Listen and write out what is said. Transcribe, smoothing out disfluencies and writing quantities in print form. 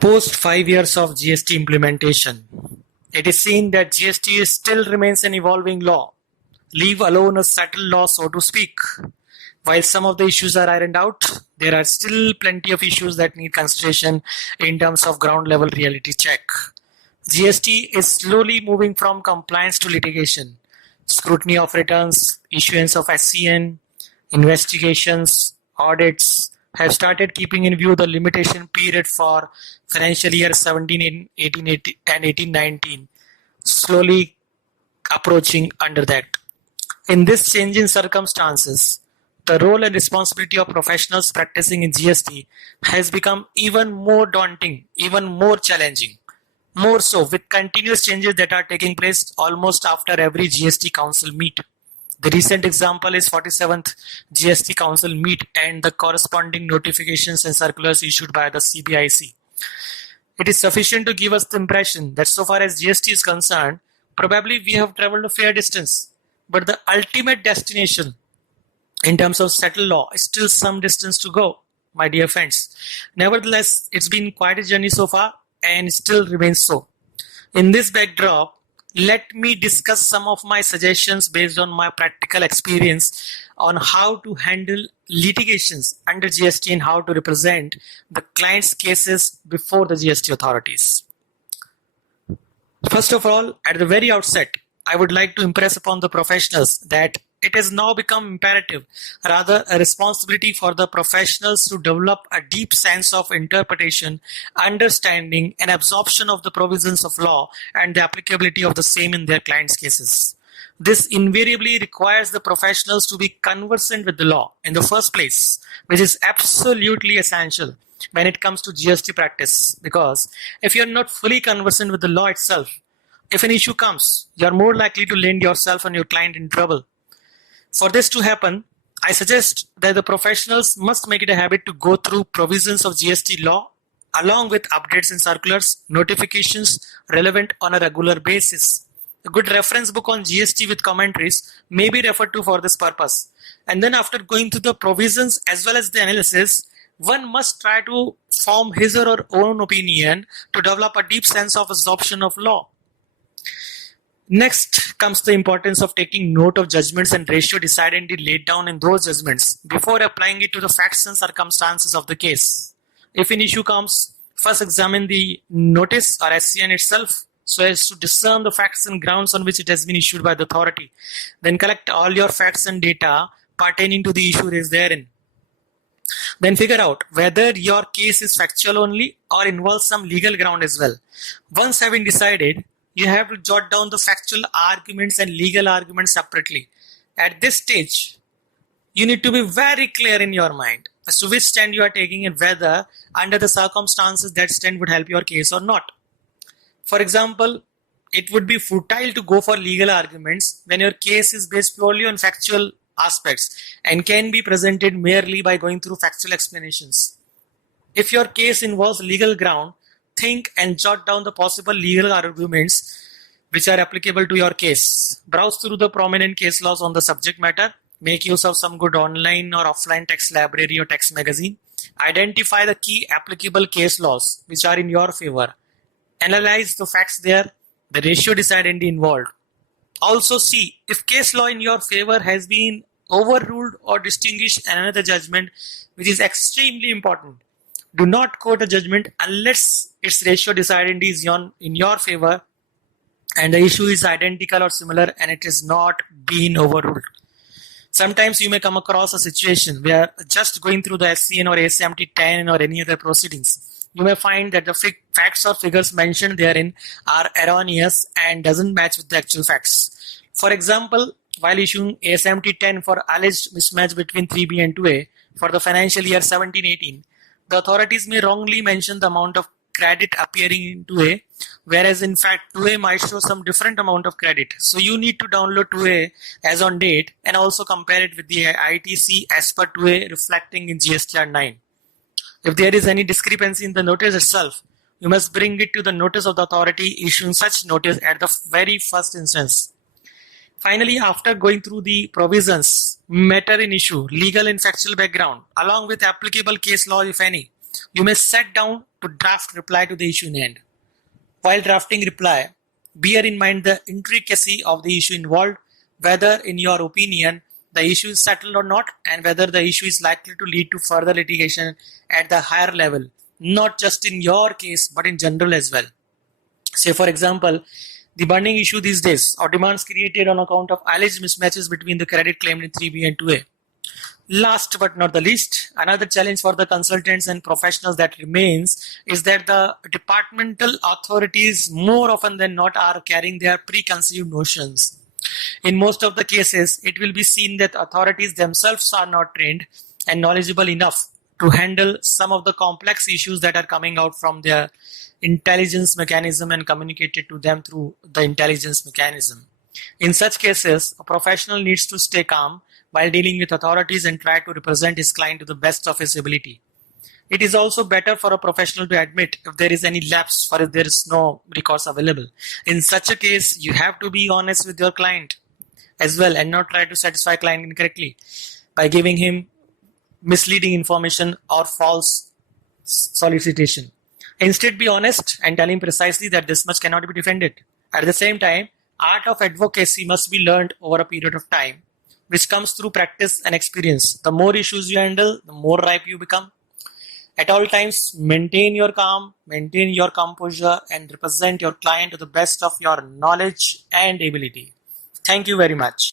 Post 5 years of GST implementation, it is seen that GST still remains an evolving law, leave alone a settled law, so to speak. While some of the issues are ironed out, there are still plenty of issues that need consideration in terms of ground level reality check. GST is slowly moving from compliance to litigation. Scrutiny of returns, issuance of SCN, investigations, audits have started keeping in view the limitation period for financial year 17, 18, and 18-19, slowly approaching under that. In this change in circumstances, the role and responsibility of professionals practicing in GST has become even more daunting, even more challenging. More so with continuous changes that are taking place almost after every GST Council meet. The recent example is 47th GST Council meet and the corresponding notifications and circulars issued by the CBIC. It is sufficient to give us the impression that so far as GST is concerned, probably we have traveled a fair distance, but the ultimate destination in terms of settled law is still some distance to go, my dear friends. Nevertheless, it's been quite a journey so far and still remains so. In this backdrop, let me discuss some of my suggestions based on my practical experience on how to handle litigations under GST and how to represent the client's cases before the GST authorities. First of all, at the very outset, I would like to impress upon the professionals that it has now become imperative, rather a responsibility for the professionals to develop a deep sense of interpretation, understanding, and absorption of the provisions of law and the applicability of the same in their clients' cases. This invariably requires the professionals to be conversant with the law in the first place, which is absolutely essential when it comes to GST practice, because if you're not fully conversant with the law itself, if an issue comes, you're more likely to land yourself and your client in trouble. For this to happen, I suggest that the professionals must make it a habit to go through provisions of GST law along with updates and circulars, notifications relevant on a regular basis. A good reference book on GST with commentaries may be referred to for this purpose. And then after going through the provisions as well as the analysis, one must try to form his or her own opinion to develop a deep sense of absorption of law. Next comes the importance of taking note of judgments and ratio decidedly laid down in those judgments before applying it to the facts and circumstances of the case. If an issue comes, first examine the notice or SCN itself so as to discern the facts and grounds on which it has been issued by the authority. Then collect all your facts and data pertaining to the issue raised therein. Then figure out whether your case is factual only or involves some legal ground as well. Once having decided, you have to jot down the factual arguments and legal arguments separately. At this stage, you need to be very clear in your mind as to which stand you are taking and whether under the circumstances that stand would help your case or not. For example, it would be futile to go for legal arguments when your case is based purely on factual aspects and can be presented merely by going through factual explanations. If your case involves legal ground, think and jot down the possible legal arguments which are applicable to your case. Browse through the prominent case laws on the subject matter. Make use of some good online or offline text library or text magazine. Identify the key applicable case laws which are in your favor. Analyze the facts there, the ratio decidedly involved. Also see if case law in your favor has been overruled or distinguished in another judgment, which is extremely important. Do not quote a judgment unless its ratio decidedly is in your favor and the issue is identical or similar and it is not been overruled. Sometimes you may come across a situation where just going through the SCN or ASMT 10 or any other proceedings, you may find that the facts or figures mentioned therein are erroneous and doesn't match with the actual facts. For example, while issuing ASMT 10 for alleged mismatch between 3B and 2A for the financial year 17-18, the authorities may wrongly mention the amount of credit appearing in 2A, whereas in fact 2A might show some different amount of credit. So you need to download 2A as on date and also compare it with the ITC as per 2A reflecting in GSTR 9. If there is any discrepancy in the notice itself, you must bring it to the notice of the authority issuing such notice at the very first instance. Finally, after going through the provisions, matter in issue, legal and factual background, along with applicable case law if any, you may sit down to draft reply to the issue in hand. While drafting reply, bear in mind the intricacy of the issue involved, whether in your opinion the issue is settled or not, and whether the issue is likely to lead to further litigation at the higher level, not just in your case but in general as well. Say for example, the burning issue these days or demands created on account of alleged mismatches between the credit claimed in 3B and 2A. Last but not the least, another challenge for the consultants and professionals that remains is that the departmental authorities more often than not are carrying their preconceived notions. In most of the cases, it will be seen that authorities themselves are not trained and knowledgeable enough to handle some of the complex issues that are coming out from their intelligence mechanism and communicated to them through the intelligence mechanism. In such cases, a professional needs to stay calm while dealing with authorities and try to represent his client to the best of his ability. It is also better for a professional to admit if there is any lapse or if there is no recourse available. In such a case, you have to be honest with your client as well and not try to satisfy client incorrectly by giving him misleading information or false solicitation. Instead, be honest and tell him precisely that this much cannot be defended. At the same time, art of advocacy must be learned over a period of time, which comes through practice and experience. The more issues you handle, the more ripe you become. At all times, maintain your calm, maintain your composure, and represent your client to the best of your knowledge and ability. Thank you very much.